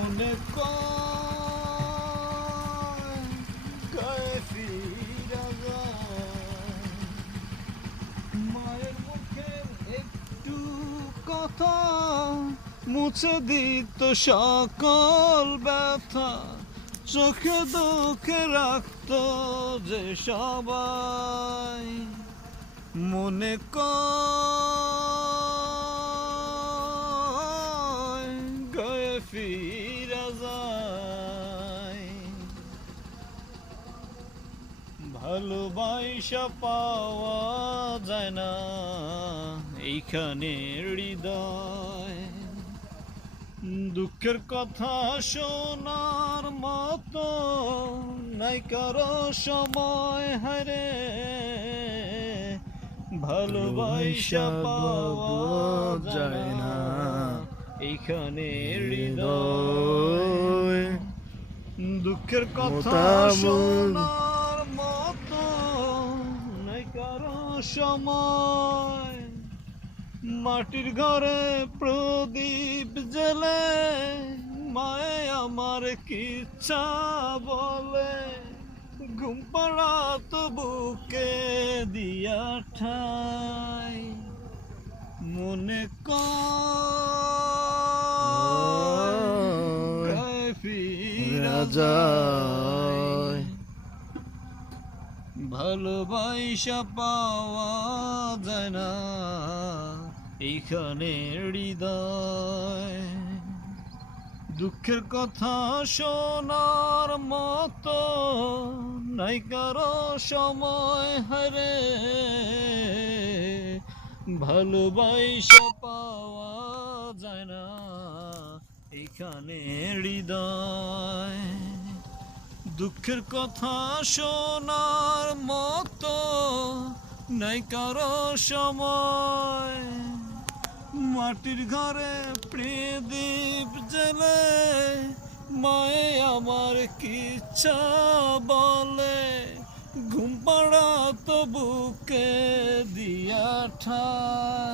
মনে কয় গায়ে ফিরা যায়, মায়ের মুখের একটু কথা মুছে দিত সকল ব্যথা, চোখে দুঃখে রাখত যে সবাই। মনে কয় গায়ে ফিরা যায়, ভালোবাসা পাওয়া যায় না এইখানে হৃদয়। দুঃখের কথা শোনার মতো নাই কারো সময়, হারে ভালোবাসা পাওয়া যায় না এইখানে হৃদয়। দুঃখের কথা শোনার মতো নাই কারো সময়, মাটির ঘরে প্রদীপ জেলে মায়ে আমার কিচ্ছা বলে, ঘুম পাড়া তো বুকে দিয়া ঠাই। মনে কয় ফিরা যায়, ভালোবাসা পাওয়া যায় না এইখানে হৃদয়। দুঃখের কথা শোনার মতো নাই কারো সময়, হারে ভালোবাসা পাওয়া যায় না এইখানে হৃদয়। দুঃখের কথা শোনার মতো নাই কারো সময়, মাটির ঘরে প্রদীপ জেলে মায়ে আমার কিচ্ছা বলে, ঘুম পাড়া তো বুকে দিয়া ঠাই।